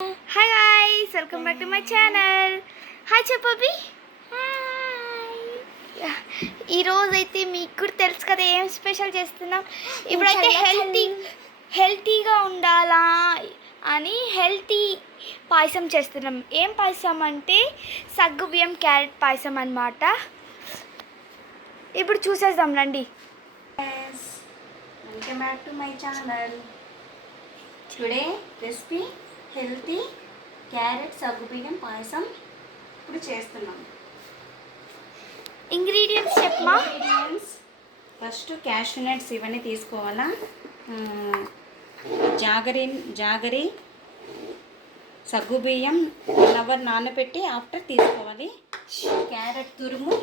Hi guys, welcome back to my channel. Hi చెప్పబి. Hi. ఈరోజు అయితే మీకు కూడా తెలుసు కదా ఏం స్పెషల్ చేస్తున్నాం. ఇప్పుడైతే హెల్తీగా ఉండాలా అని హెల్తీ పాయసం చేస్తున్నాం. ఏం పాయసం అంటే సగ్గుబియ్యం క్యారెట్ పాయసం అన్నమాట. ఇప్పుడు చూసేద్దాం రండి. Welcome back to my channel. Today recipe healthy carrot సగ్గుబియ్యం పాయసం ఇప్పుడు చేస్తున్నాం. ఇంగ్రీడియంట్స్ చెప్పమా. ఫస్ట్ క్యాష్యూ నట్స్ ఇవన్నీ తీసుకోవాలా. జాగరి సగ్గుబియ్యం 1 అవర్ నానబెట్టి ఆఫ్టర్ తీసుకోవాలి. క్యారెట్ తురుము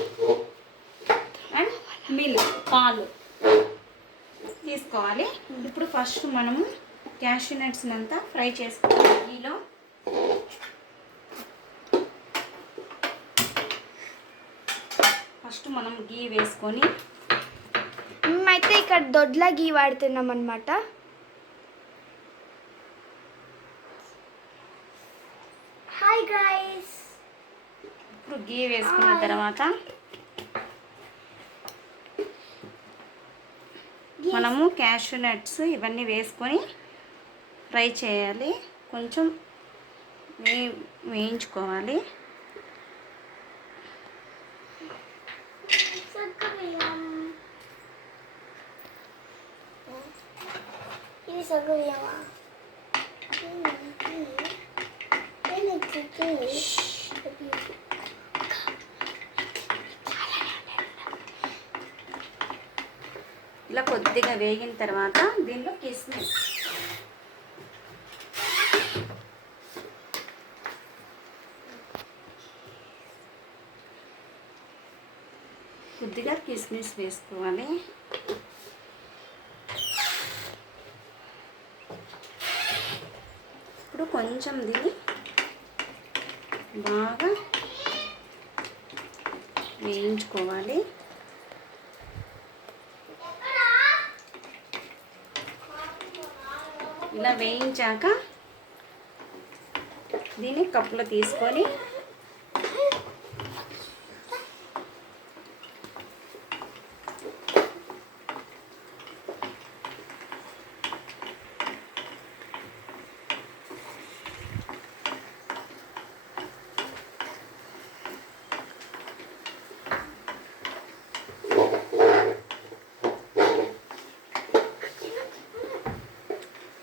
అండ్ మిల్క్ పాలు తీసుకోవాలి. ఇప్పుడు ఫస్ట్ మనము క్యాష్యూ నట్స్ అంతా ఫ్రై చేసుకోవాలి. గీలో ఫస్ట్ మనం గీ వేసుకొని, మేమైతే ఇక్కడ దొడ్ల గీ వాడుతున్నాం అన్నమాట. Hi guys. ఇప్పుడు గీ వేసుకున్న తర్వాత మనము క్యాష్యూ నట్స్ ఇవన్నీ వేసుకొని ఫ్రై చేయాలి. కొంచెం వేయించుకోవాలి. ఇలా కొద్దిగా వేగిన తర్వాత దీనిలో కిస్మిస్ వేసుకోవాలి. ఇప్పుడు కొంచెం దీన్ని బాగా వేయించుకోవాలి. ఇలా వేయించాక దీన్ని కప్పులో తీసుకొని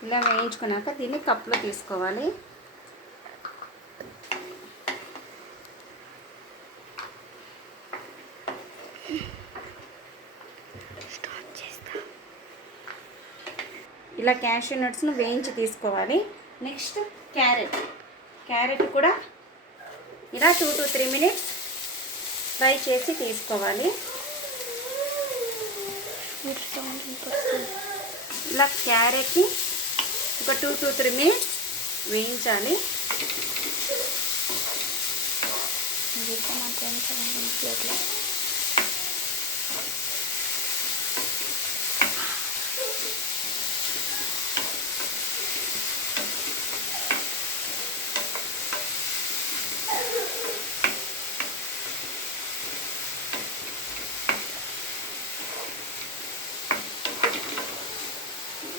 ఇలా వేయించుకున్నాక దీన్ని కప్లో తీసుకోవాలి. ఇలా క్యాష్యూ నట్స్ను వేయించి తీసుకోవాలి. నెక్స్ట్ క్యారెట్ కూడా ఇలా 2 to 3 minutes ఫ్రై చేసి తీసుకోవాలి. ఇలా క్యారెట్ని ఒక 2 to 3 minutes వేయించాలి.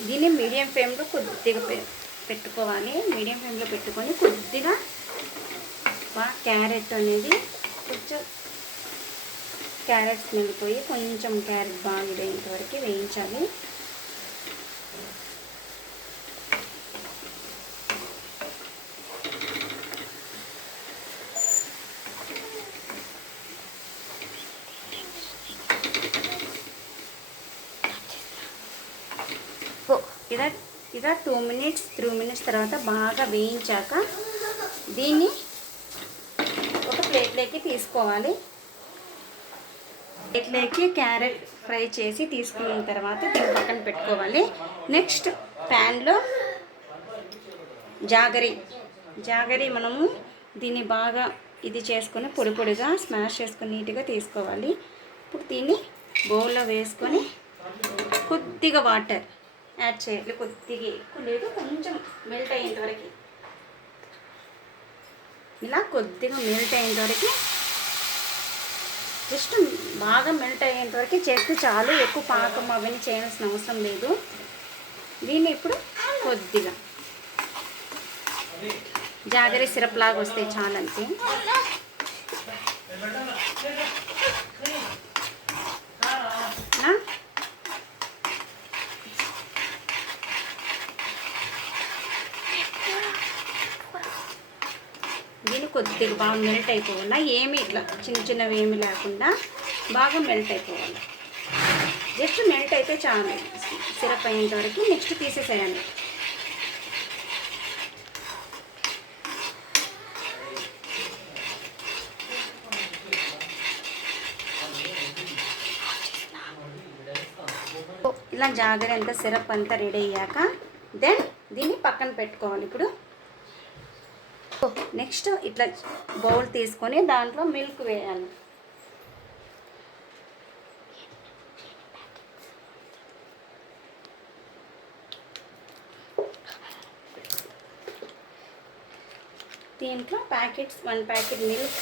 దీన్ని మీడియం ఫ్లేమ్లో కొద్దిగా పెట్టుకోవాలి. మీడియం ఫ్లేమ్లో పెట్టుకొని కొద్దిగా క్యారెట్ అనేది కొంచెం క్యారెట్ స్మెల్ పోయి కొంచెం క్యారెట్ బాగా ఇదేంత వరకు వేయించాలి. ఇలా 2 minutes 3 minutes తర్వాత బాగా వేయించాక దీన్ని ఒక ప్లేట్లోకి తీసుకోవాలి. ప్లేట్లోకి క్యారెట్ ఫ్రై చేసి తీసుకున్న తర్వాత దీన్ని పక్కన పెట్టుకోవాలి. నెక్స్ట్ ప్యాన్లో జాగరి మనము దీన్ని బాగా ఇది చేసుకొని పొడిగా స్మాష్ చేసుకొని నీట్గా తీసుకోవాలి. ఇప్పుడు దీన్ని బౌల్లో వేసుకొని కొద్దిగా వాటర్ యాడ్ చేయాలి. కొద్దిగా ఎక్కువ లేదు, కొంచెం మెల్ట్ అయ్యేంత వరకు ఇలా కొద్దిగా మెల్ట్ అయ్యేంత వరకు, జస్ట్ బాగా మెల్ట్ అయ్యేంత వరకు చేస్తే చాలు. ఎక్కువ పాకం అవన్నీ చేయాల్సిన అవసరం లేదు. దీన్ని ఇప్పుడు కొద్దిగా జాగరి సిరప్ లాగా వస్తే చాలు అంతే. దీన్ని కొద్దిగా బాగా మెల్ట్ అయిపోవాలా, ఏమి ఇట్లా చిన్న చిన్నవి ఏమి లేకుండా బాగా మెల్ట్ అయిపోవాలి. జస్ట్ మెల్ట్ అయితే చాలు సిరప్ అయ్యేంత వరకు. నెక్స్ట్ తీసేసేయాలి. ఇలా జాగరి అంతా సిరప్ అంతా రెడీ అయ్యాక దెన్ దీన్ని పక్కన పెట్టుకోవాలి. ఇప్పుడు నెక్స్ట్ ఇట్లా బౌల్ తీసుకొని దాంట్లో మిల్క్ వేయాలి. దీంట్లో ప్యాకెట్స్ 1 ప్యాకెట్ మిల్క్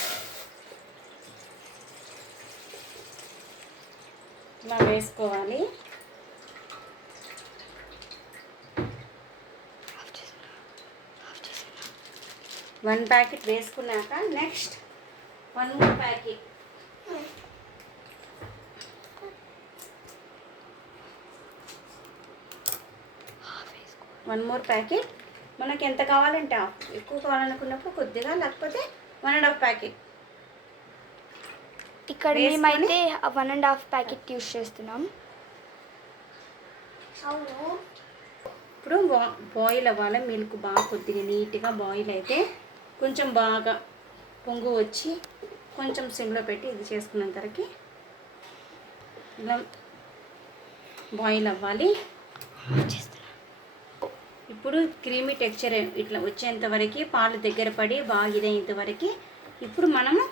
ఇలా వేసుకోవాలి. వన్ ప్యాకెట్ వేసుకున్నాక నెక్స్ట్ 1 more ప్యాకెట్ మనకి ఎంత కావాలంటే ఎక్కువ కావాలనుకున్నప్పుడు కొద్దిగా, లేకపోతే 1.5 ప్యాకెట్. ఇక్కడ మేమైతే 1.5 ప్యాకెట్ యూస్ చేస్తున్నాం. ఇప్పుడు బాయిల్ అవ్వాలి. మిల్క్ బాగా కొద్దిగా నీట్గా బాయిల్ అయితే కొంచెం బాగా పొంగు వచ్చి కొంచెం సిమ్లో పెట్టి ఇది చేసుకున్నంత వరకు ఇలా బాయిల్ అవ్వాలి. ఇప్పుడు క్రీమీ టెక్స్చర్ ఇట్లా వచ్చేంత వరకు, పాలు దగ్గర పడి బాగా ఇదయ్యేంత వరకు ఇప్పుడు మనము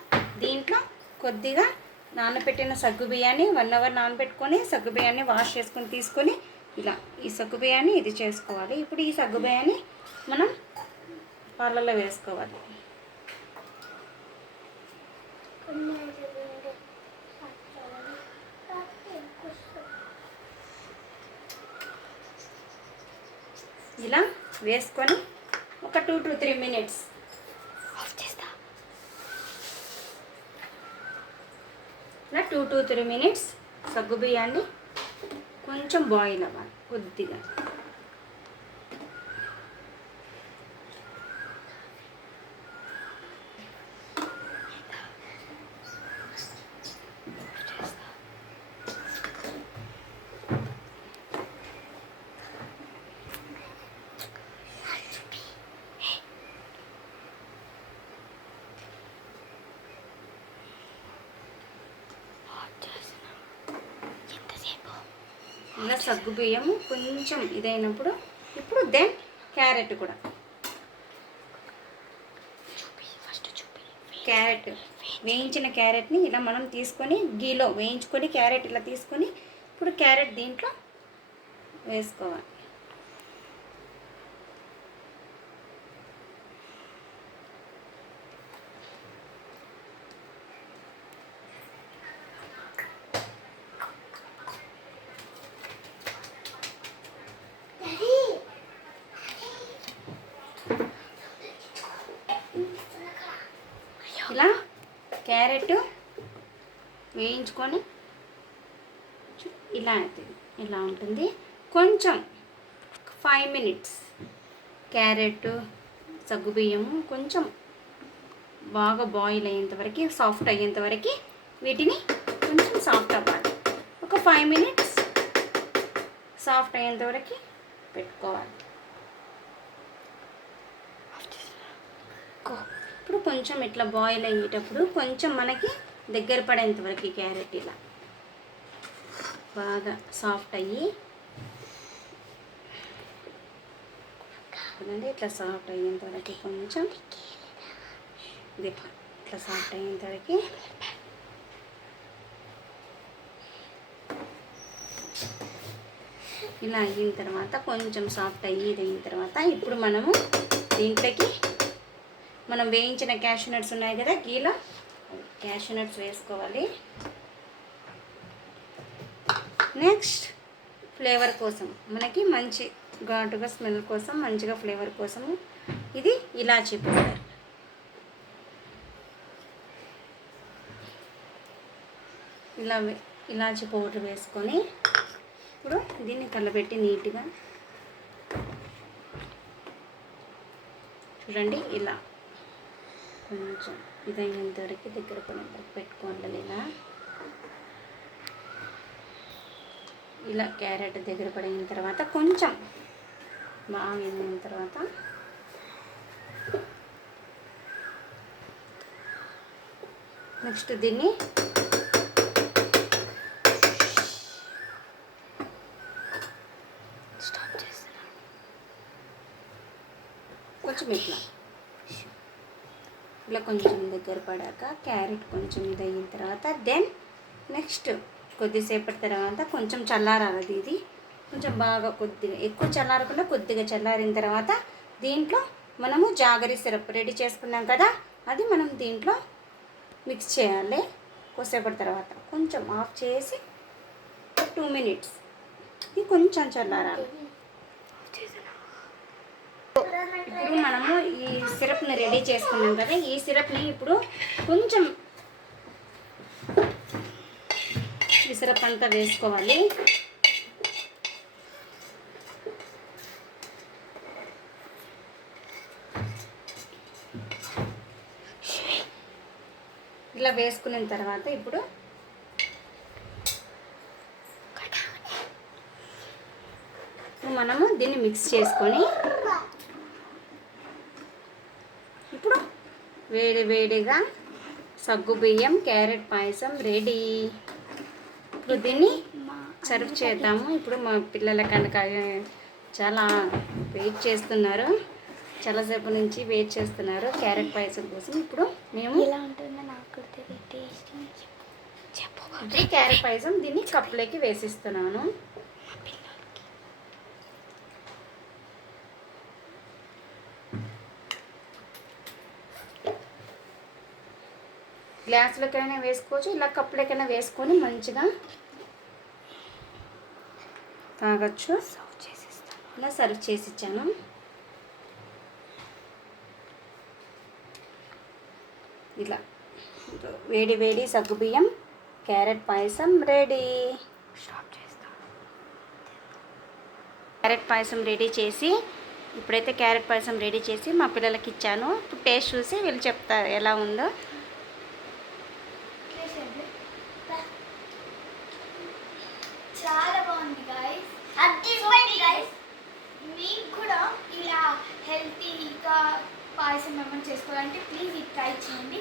దీంట్లో కొద్దిగా నానబెట్టిన సగ్గు బియ్యాన్ని 1 hour నానబెట్టుకొని సగ్గు బియ్యాన్ని వాష్ చేసుకొని తీసుకొని ఇలా ఈ సగ్గు బియ్యాన్ని ఇది చేసుకోవాలి. ఇప్పుడు ఈ సగ్గు బియ్యాన్ని మనం పాలల్లో వేసుకోవాలి. ఇలా వేసుకొని ఒక 2 to 3 minutes ఇలా 2 to 3 minutes సగ్గు బియ్యాన్ని కొంచెం బాయిల్ అవ్వాలి కొద్దిగా. ఇలా సగ్గు బియ్యం కొంచెం ఇదైనప్పుడు ఇప్పుడు దెన్ క్యారెట్ కూడా, క్యారెట్ వేయించిన క్యారెట్ని ఇలా మనం తీసుకొని గీలో వేయించుకొని క్యారెట్ ఇలా తీసుకొని ఇప్పుడు క్యారెట్ దీంట్లో వేసుకోవాలి. ఇలా క్యారెట్ వేయించుకొని ఇలా అవుతుంది, ఇలా ఉంటుంది. కొంచెం 5 minutes క్యారెట్ సగ్గుబియ్యము కొంచెం బాగా బాయిల్ అయ్యేంత వరకు, సాఫ్ట్ అయ్యేంత వరకు వీటిని కొంచెం సాఫ్ట్ అవ్వాలి. ఒక 5 minutes సాఫ్ట్ అయ్యేంత వరకు పెట్టుకోవాలి. ఇప్పుడు కొంచెం ఇట్లా బాయిల్ అయ్యేటప్పుడు కొంచెం మనకి దగ్గర పడేంత వరకు క్యారెట్ ఇలా బాగా సాఫ్ట్ అయ్యి చూడండి, ఇట్లా సాఫ్ట్ అయ్యేంత వరకు కొంచెం ఇట్లా సాఫ్ట్ అయ్యేంత వరకు ఇలా అయిన తర్వాత కొంచెం సాఫ్ట్ అయ్యి ఇది అయిన తర్వాత ఇప్పుడు మనము దీంట్లోకి మనం వేయించిన క్యాషూ నట్స్ ఉన్నాయి కదా గీలో, క్యాషూ నట్స్ వేసుకోవాలి. నెక్స్ట్ ఫ్లేవర్ కోసం మనకి మంచి ఘాటుగా స్మెల్ కోసం, మంచిగా ఫ్లేవర్ కోసము ఇది ఇలాచీ పౌడర్. ఇలాచీ పౌడర్ వేసుకొని ఇప్పుడు దీన్ని కలబెట్టి నీట్గా చూడండి, ఇలా కొంచెం ఇదైనంత వరకు దగ్గర పెట్టుకోవాలి. ఇలా క్యారెట్ దగ్గర పడిన తర్వాత కొంచెం బాగా వేగిన తర్వాత నెక్స్ట్ దీన్ని కొంచెం ఇలా కొంచెం దగ్గర పడాక క్యారెట్ కొంచెం ఇది అయిన తర్వాత దెన్ నెక్స్ట్ కొద్దిసేపటి తర్వాత కొంచెం చల్లారాలి. ఇది కొంచెం బాగా కొద్దిగా ఎక్కువ చల్లారకుండా కొద్దిగా చల్లారిన తర్వాత దీంట్లో మనము జాగరి సిరప్ రెడీ చేసుకున్నాం కదా, అది మనం దీంట్లో మిక్స్ చేయాలి. కొద్దిసేపటి తర్వాత కొంచెం ఆఫ్ చేసి 2 minutes ఇది కొంచెం చల్లారాలి. ఇప్పుడు మనము ఈ సిరప్ని రెడీ చేసుకున్నాం కదా, ఈ సిరప్ని ఇప్పుడు కొంచెం ఈ సిరప్ అంతా వేసుకోవాలి. ఇలా వేసుకున్న తర్వాత ఇప్పుడు మనము దీన్ని మిక్స్ చేసుకొని ఇప్పుడు వేడిగా సగ్గుబియ్యం క్యారెట్ పాయసం రెడీ. ఇప్పుడు దీన్ని సర్వ్ చేద్దాము. ఇప్పుడు మా పిల్లల కనుక చాలా వెయిట్ చేస్తున్నారు, చాలాసేపు నుంచి వెయిట్ చేస్తున్నారు క్యారెట్ పాయసం కోసం. ఇప్పుడు మేము ఎలా ఉంటుందో నాకు తెలియదు, టేస్ట్ చెప్పు. క్యారెట్ పాయసం దీన్ని కప్పులోకి వేసిస్తున్నాను. గ్లాసులకైనా వేసుకోవచ్చు, ఇలా కప్పులకైనా వేసుకొని మంచిగా తాగొచ్చు. ఇలా సర్వ్ చేసి ఇచ్చాను. ఇలా వేడి సగ్గుబియ్యం క్యారెట్ పాయసం రెడీ. క్యారెట్ పాయసం రెడీ చేసి ఇప్పుడైతే క్యారెట్ పాయసం రెడీ చేసి మా పిల్లలకి ఇచ్చాను. ఇప్పుడు టేస్ట్ చూసి వీళ్ళు చెప్తారు ఎలా ఉందో. చాలా బాగుంది గైస్. మీకు కూడా ఇలా హెల్తీగా పాయసం ఏమైనా చేసుకోవాలంటే ప్లీజ్ ఇది ట్రై చేయండి.